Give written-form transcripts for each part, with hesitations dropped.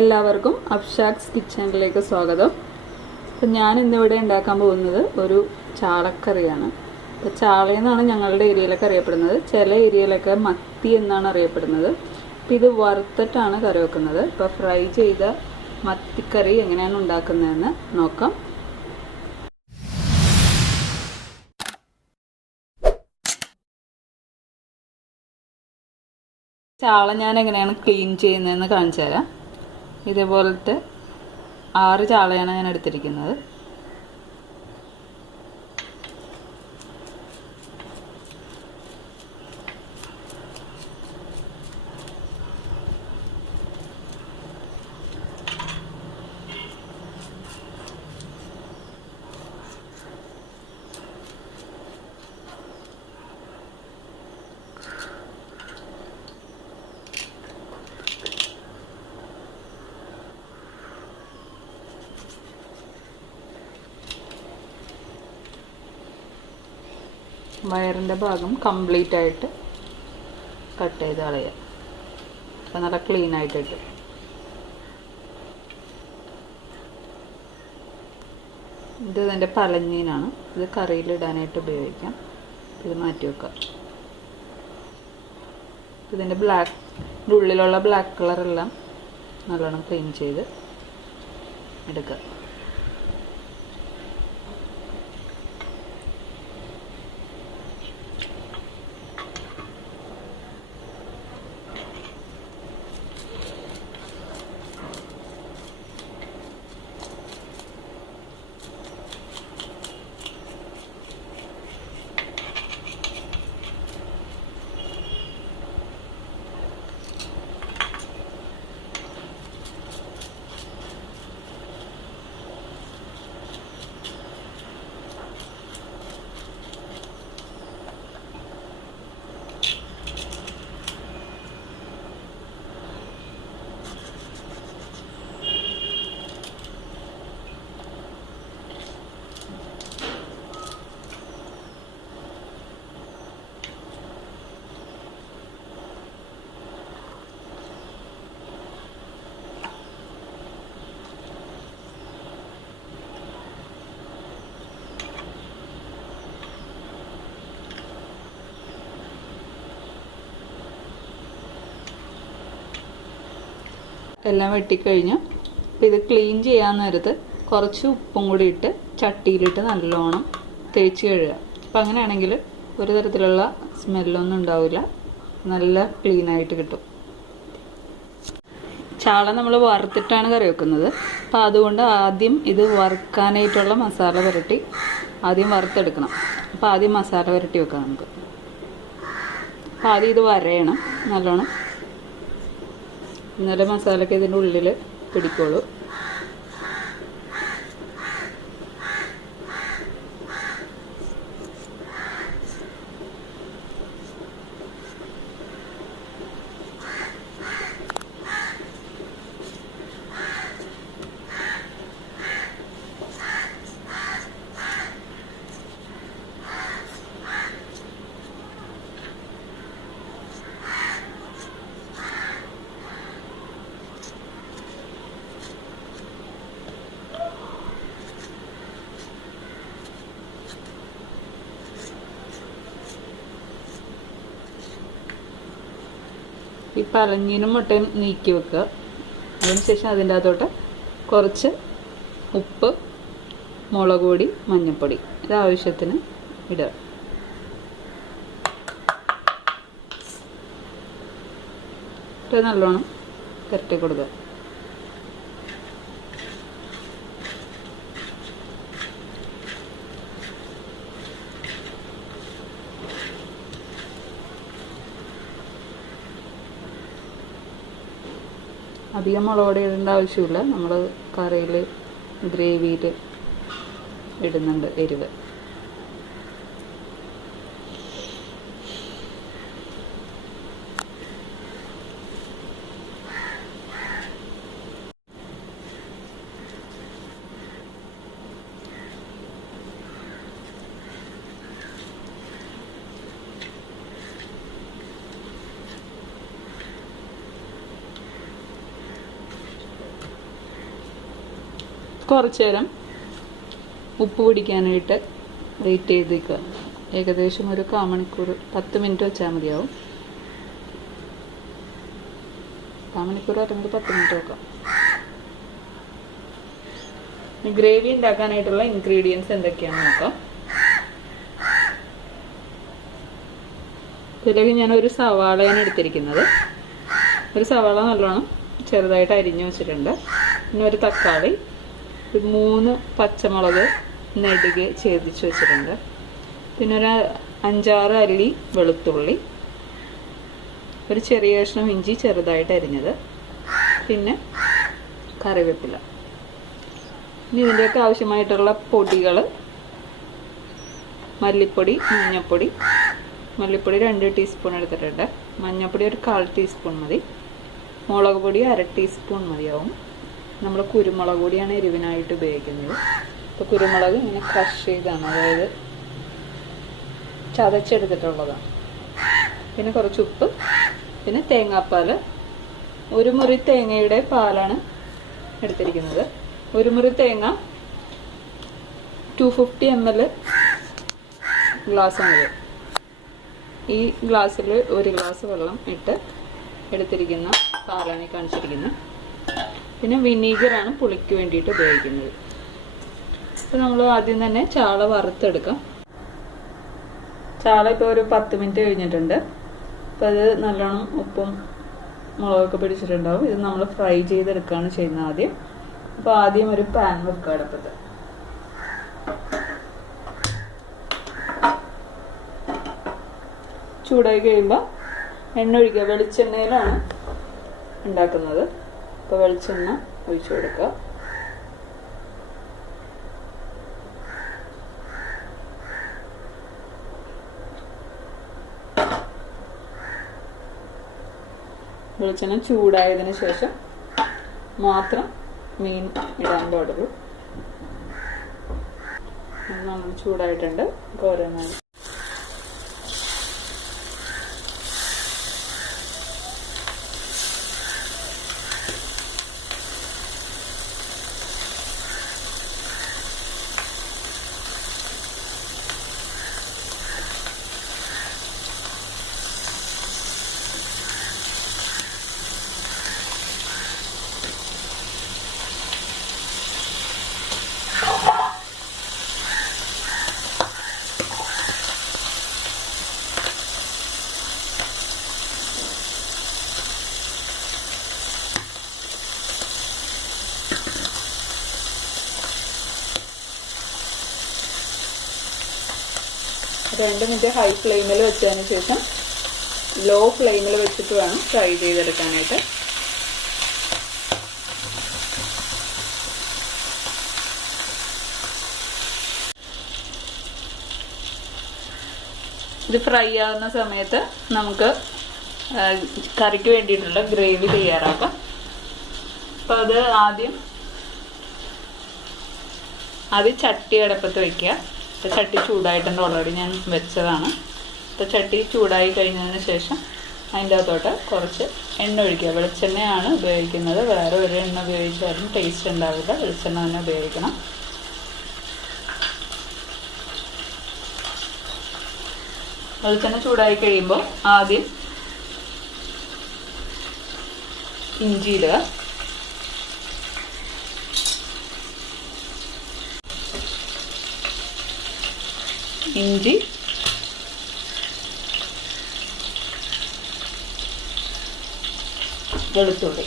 എല്ലാവർക്കും അബ്ഷാക്സ് കിച്ചണിലേക്ക് സ്വാഗതം. അപ്പം ഞാൻ ഇന്നിവിടെ ഉണ്ടാക്കാൻ പോകുന്നത് ഒരു ചാളക്കറിയാണ്. അപ്പോൾ ചാളയെന്നാണ് ഞങ്ങളുടെ ഏരിയയിലൊക്കെ അറിയപ്പെടുന്നത്. ചില ഏരിയയിലൊക്കെ മത്തി എന്നാണ് അറിയപ്പെടുന്നത്. അപ്പോൾ ഇത് വറുത്തിട്ടാണ് കറി വെക്കുന്നത്. ഇപ്പോൾ ഫ്രൈ ചെയ്ത മത്തിക്കറി എങ്ങനെയാണ് ഉണ്ടാക്കുന്നതെന്ന് നോക്കാം. ചാള ഞാൻ എങ്ങനെയാണ് ക്ലീൻ ചെയ്യുന്നതെന്ന് കാണിച്ചു തരാം. ഇതേപോലത്തെ 6 ചാളയാണ് ഞാൻ എടുത്തിരിക്കുന്നത്. വയറിൻ്റെ ഭാഗം കംപ്ലീറ്റ് ആയിട്ട് കട്ട് ചെയ്ത് കളയുക. അപ്പം നല്ല ക്ലീൻ ആയിട്ട് കിട്ടും. ഇത് ഇതിൻ്റെ പലഞ്ഞീനാണ്. ഇത് കറിയിലിടാനായിട്ട് ഉപയോഗിക്കാം. ഇത് മാറ്റി വെക്കാം. ഇതിൻ്റെ ഉള്ളിലുള്ള ബ്ലാക്ക് കളറെല്ലാം നല്ലോണം ക്ലീൻ ചെയ്ത് എടുക്കുക. എല്ലാം വെട്ടിക്കഴിഞ്ഞ് ഇത് ക്ലീൻ ചെയ്യാൻ നേരത്ത് കുറച്ച് ഉപ്പും കൂടി ഇട്ട് ചട്ടിയിലിട്ട് നല്ലോണം തേച്ച് കഴുകുക. അപ്പം അങ്ങനെയാണെങ്കിൽ ഒരു തരത്തിലുള്ള സ്മെല്ലൊന്നും ഉണ്ടാവില്ല, നല്ല ക്ലീനായിട്ട് കിട്ടും. ചാള നമ്മൾ വറുത്തിട്ടാണ് കറി വെക്കുന്നത്. അപ്പോൾ അതുകൊണ്ട് ആദ്യം ഇത് വറുക്കാനായിട്ടുള്ള മസാല പുരട്ടി ആദ്യം വറുത്തെടുക്കണം. അപ്പോൾ ആദ്യം മസാല പുരട്ടി വെക്കാം നമുക്ക്. അപ്പോൾ ആദ്യം ഇത് വരയണം നല്ലോണം, എന്നാലേ മസാലയൊക്കെ ഇതിൻ്റെ ഉള്ളിൽ പിടിക്കുള്ളൂ. ഈ പലഞ്ഞീനും മുട്ടയും നീക്കി വെക്കുക. അതിനുശേഷം അതിൻ്റെ അകത്തോട്ട് കുറച്ച് ഉപ്പ്, മുളക് പൊടി, മഞ്ഞൾപ്പൊടി ഇത് ആവശ്യത്തിന് ഇടുക. ഇത് നല്ലോണം പുരട്ടി കൊടുക്കുക. അധികം മുളക് പൊടി ഇടേണ്ട ആവശ്യമില്ല. നമ്മൾ കറിയിൽ ഗ്രേവിയിൽ ഇടുന്നുണ്ട് എരിവ്. കുറച്ച് നേരം ഉപ്പ് പിടിക്കാനായിട്ട് വെയിറ്റ് ചെയ്ത് നിൽക്കുക. ഏകദേശം ഒരു 1/4 മണിക്കൂർ 10 മിനിറ്റ് വെച്ചാൽ മതിയാവും. 1/4 മണിക്കൂർ അല്ലെങ്കിൽ 10 മിനിറ്റ് വെക്കാം. ഗ്രേവി ഉണ്ടാക്കാനായിട്ടുള്ള ഇൻഗ്രീഡിയൻസ് എന്തൊക്കെയാണെന്ന് നോക്കാം. ഇതിലേക്ക് ഞാൻ ഒരു സവാളയാണ് എടുത്തിരിക്കുന്നത്. ഒരു സവാള നല്ലോണം ചെറുതായിട്ട് അരിഞ്ഞു വെച്ചിട്ടുണ്ട്. പിന്നെ ഒരു തക്കാളി, 3 പച്ചമുളക് നെടുകെ ഛേദിച്ച് വെച്ചിട്ടുണ്ട്. പിന്നെ ഒരു 5-6 അല്ലി വെളുത്തുള്ളി, ഒരു ചെറിയ കഷ്ണം ഇഞ്ചി ചെറുതായിട്ട് അരിഞ്ഞത്, പിന്നെ കറിവേപ്പില. ഇനി ഇതിൻ്റെയൊക്കെ ആവശ്യമായിട്ടുള്ള പൊടികൾ: മല്ലിപ്പൊടി, മഞ്ഞൾപ്പൊടി. മല്ലിപ്പൊടി 2 ടീസ്പൂൺ എടുത്തിട്ടുണ്ട്. മഞ്ഞൾപ്പൊടി ഒരു 1/4 ടീസ്പൂൺ മതി. മുളക് പൊടി 1/2 ടീസ്പൂൺ മതിയാവും. നമ്മൾ കുരുമുളക് പൊടിയാണ് എരിവിനായിട്ട് ഉപയോഗിക്കുന്നത്. അപ്പോൾ കുരുമുളക് ഇങ്ങനെ ക്രഷ് ചെയ്താണ്, അതായത് ചതച്ചെടുത്തിട്ടുള്ളതാണ്. പിന്നെ കുറച്ച് ഉപ്പ്, പിന്നെ തേങ്ങാപ്പാൽ. 1 മുറി തേങ്ങയുടെ പാലാണ് എടുത്തിരിക്കുന്നത്. 1 മുറി തേങ്ങ 250 ml ഗ്ലാസ്സാണിത്. ഈ ഗ്ലാസ്സിൽ 1 ഗ്ലാസ് വെള്ളം ഇട്ട് എടുത്തിരിക്കുന്ന പാലാണ് കാണിച്ചിരിക്കുന്നത്. പിന്നെ വിനീഗറാണ് പുളിക്ക് വേണ്ടിയിട്ട് ഉപയോഗിക്കുന്നത്. അപ്പോൾ നമ്മൾ ആദ്യം തന്നെ ചാള വറുത്തെടുക്കാം. ചാള ഇപ്പോൾ ഒരു 10 മിനിറ്റ് കഴിഞ്ഞിട്ടുണ്ട്. അപ്പോൾ അത് നല്ലോണം ഉപ്പും മുളകൊക്കെ പിടിച്ചിട്ടുണ്ടാവും. ഇത് നമ്മൾ ഫ്രൈ ചെയ്തെടുക്കുകയാണ് ചെയ്യുന്നത് ആദ്യം. അപ്പോൾ ആദ്യം ഒരു പാൻ വെക്കുക അടുപ്പത്ത്. ചൂടായി കഴിയുമ്പോൾ എണ്ണ ഒഴിക്കുക. വെളിച്ചെണ്ണയിലാണ് ഉണ്ടാക്കുന്നത്. അപ്പോൾ വെളിച്ചെണ്ണ ഒഴിച്ചു കൊടുക്കുക. വെളിച്ചെണ്ണ ചൂടായതിന് ശേഷം മാത്രം മീൻ ഇടാൻ പാടുള്ളൂ. നമ്മൾ ചൂടായിട്ടുണ്ട്. ഓരോന്നായി രണ്ട് മിനിറ്റ് ഹൈ ഫ്ലെയിമിൽ വെച്ചതിന് ശേഷം ലോ ഫ്ലെയിമിൽ വെച്ചിട്ട് വേണം ഫ്രൈ ചെയ്തെടുക്കാനായിട്ട്. ഇത് ഫ്രൈ ആവുന്ന സമയത്ത് നമുക്ക് കറിക്ക് വേണ്ടിയിട്ടുള്ള ഗ്രേവി തയ്യാറാക്കാം. അപ്പം അത് ആദ്യം ചട്ടി അടുപ്പത്ത് വയ്ക്കുക. ഇപ്പോൾ ചട്ടി ചൂടായിട്ടുണ്ട്, ഓൾറെഡി ഞാൻ വെച്ചതാണ്. ഇപ്പോൾ ചട്ടി ചൂടായി കഴിഞ്ഞതിന് ശേഷം അതിൻ്റെ അകത്തോട്ട് കുറച്ച് എണ്ണ ഒഴിക്കുക. വെളിച്ചെണ്ണയാണ് ഉപയോഗിക്കുന്നത്. വേറെ ഒരു എണ്ണ ഉപയോഗിച്ചാലും ടേസ്റ്റ് ഉണ്ടാവില്ല. വെളിച്ചെണ്ണ തന്നെ ഉപയോഗിക്കണം. വെളിച്ചെണ്ണ ചൂടായി കഴിയുമ്പോൾ ആദ്യം ഇഞ്ചി ഇടുക. ഇഞ്ചി, വെളുത്തുള്ളി.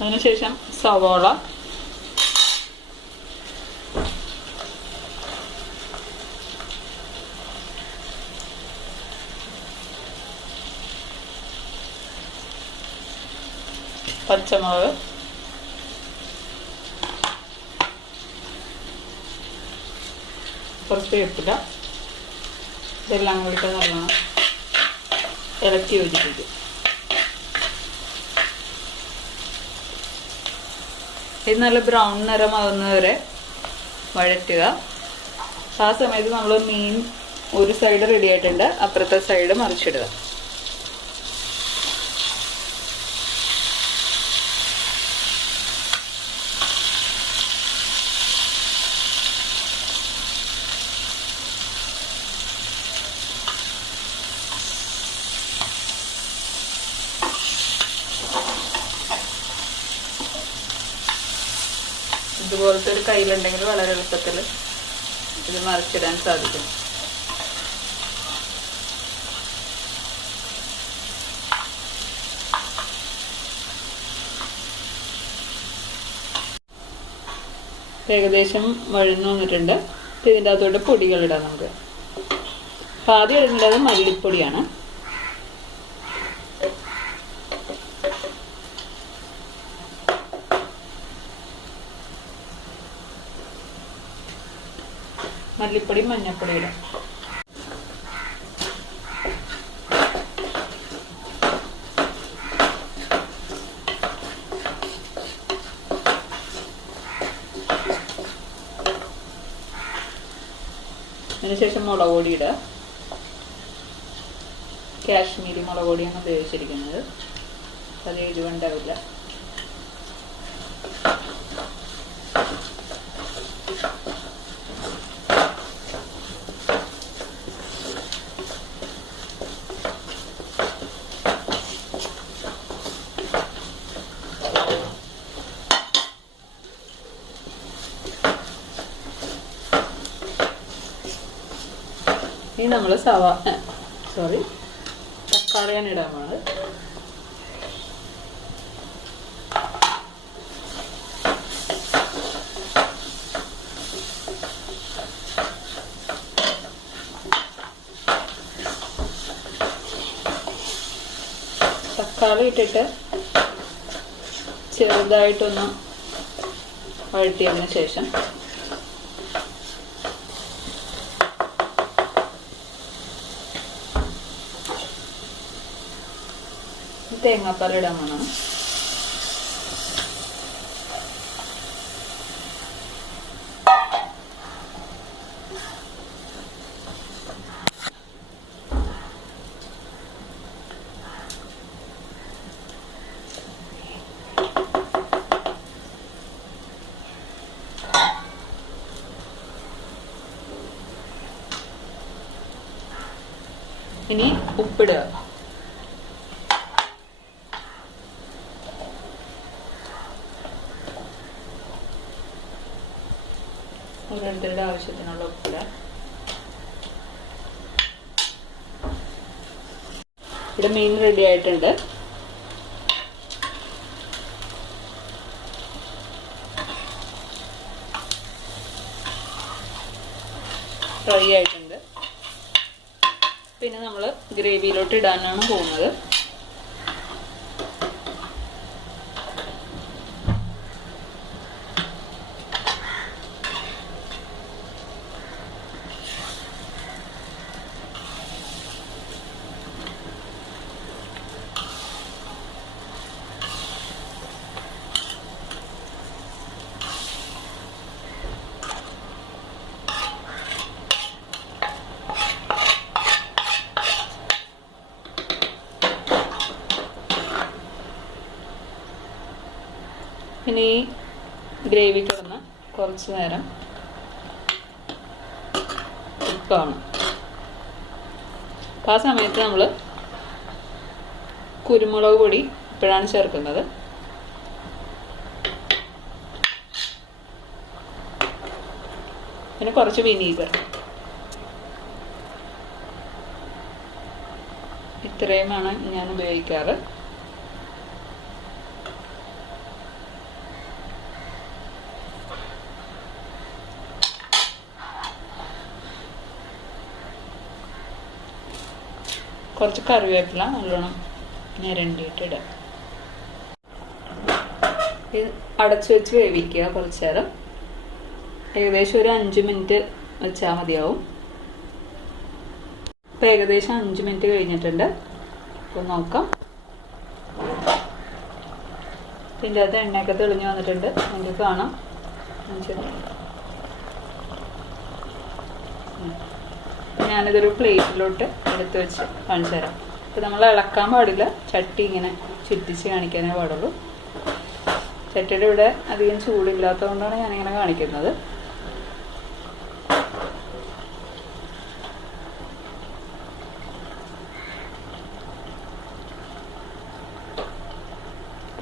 അതിനുശേഷം സവാള, പച്ചമുളക്, കുറച്ച് വേപ്പില, ഇതെല്ലാം കൂടിയിട്ട് നല്ലോണം ഇളക്കി യോജിപ്പിക്കും. ഇത് നല്ല ബ്രൗൺ നിറമാകുന്നവരെ വഴറ്റുക. ആ സമയത്ത് നമ്മൾ മീൻ ഒരു സൈഡ് റെഡി ആയിട്ടുണ്ട്, അപ്പുറത്തെ സൈഡ് മറിച്ചിടുക. ഇതുപോലത്തെ ഒരു കയ്യിലുണ്ടെങ്കിൽ വളരെ എളുപ്പത്തിൽ ഇത് മറിച്ചിടാൻ സാധിക്കും. ഏകദേശം വഴന്നു വന്നിട്ടുണ്ട്. ഇതിൻ്റെ അകത്തോട്ട് പൊടികളിടാം നമുക്ക്. ആദ്യം ഇടുന്നത് മല്ലിപ്പൊടിയാണ്. മല്ലിപ്പൊടി, മഞ്ഞൾപ്പൊടി ഇടാം. അതിനുശേഷം മുളക് പൊടി ഇടുക. കാശ്മീരി മുളക് പൊടിയാണ് ഉപയോഗിച്ചിരിക്കുന്നത്, അത് എരിവുണ്ടാവില്ല. ഇനി നമ്മൾ തക്കാളിയാണ് ഇടാൻ പോകുന്നത്. തക്കാളി ഇട്ടിട്ട് ചെറുതായിട്ടൊന്ന് വഴറ്റിയതിന് ശേഷം തേങ്ങാപ്പാൽ ഇടാൻ വേണം. ഇനി ഉപ്പിടുക. ഓരോരുത്തരുടെ ആവശ്യത്തിനുള്ള ഉപ്പിടുക. ഇവിടെ മീൻ റെഡി ആയിട്ടുണ്ട്. ഫ്രൈ ആയിട്ടുണ്ട്. പിന്നെ നമ്മൾ ഗ്രേവിയിലോട്ട് ഇടാനാണ് പോകുന്നത്. ഇനി ഈ ഗ്രേവി കിടന്ന് കുറച്ച് നേരം ഉപ്പാണ്. അപ്പം ആ സമയത്ത് നമ്മൾ കുരുമുളക് പൊടി ഇപ്പോഴാണ് ചേർക്കുന്നത്. പിന്നെ കുറച്ച് വിനീഗർ. ഇത്രയുമാണ് ഞാൻ ഉപയോഗിക്കാറ്. കുറച്ച് കറിവേപ്പില നല്ലോണം ഞരണ്ടിയിട്ടിടുക. ഇത് അടച്ചു വെച്ച് വേവിക്കുക കുറച്ച് നേരം. ഏകദേശം ഒരു 5 മിനിറ്റ് വെച്ചാൽ മതിയാവും. ഇപ്പം ഏകദേശം 5 മിനിറ്റ് കഴിഞ്ഞിട്ടുണ്ട്. അപ്പോൾ നോക്കാം. ഇതിൻ്റെ അകത്ത് എണ്ണയൊക്കെ തെളിഞ്ഞ് വന്നിട്ടുണ്ട്. നമുക്ക് കാണാം. ഞാനിതൊരു പ്ലേറ്റിലോട്ട് എടുത്ത് വെച്ച് കാണിച്ചു തരാം. അപ്പോൾ നമ്മൾ ഇളക്കാൻ പാടില്ല, ചട്ടി ഇങ്ങനെ ചുറ്റിച്ച് കാണിക്കാനേ പാടുള്ളൂ. ചട്ടിയുടെ ഇവിടെ അധികം ചൂടില്ലാത്തതുകൊണ്ടാണ് ഞാനിങ്ങനെ കാണിക്കുന്നത്.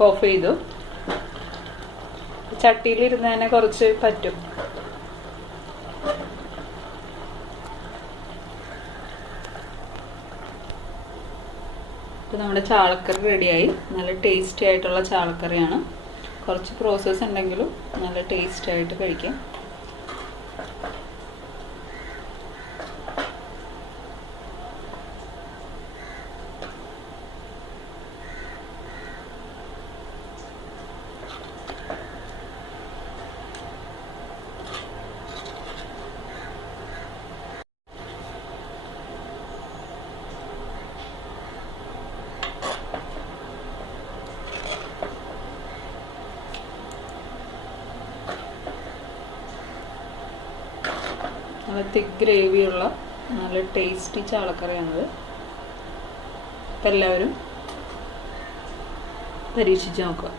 ഓഫ് ചെയ്തു. ചട്ടിയിലിരുന്ന് തന്നെ കുറച്ച് പറ്റും. ഇപ്പം നമ്മുടെ ചാളക്കറി റെഡിയായി. നല്ല ടേസ്റ്റി ആയിട്ടുള്ള ചാളക്കറിയാണ്. കുറച്ച് പ്രോസസ്സ് ഉണ്ടെങ്കിലും നല്ല ടേസ്റ്റ് ആയിട്ട് കഴിക്കാം. നല്ല തിക്ക് ഗ്രേവിയുള്ള നല്ല ടേസ്റ്റി ചാളക്കറിയാണത്. അപ്പം എല്ലാവരും പരീക്ഷിച്ച് നോക്കുക.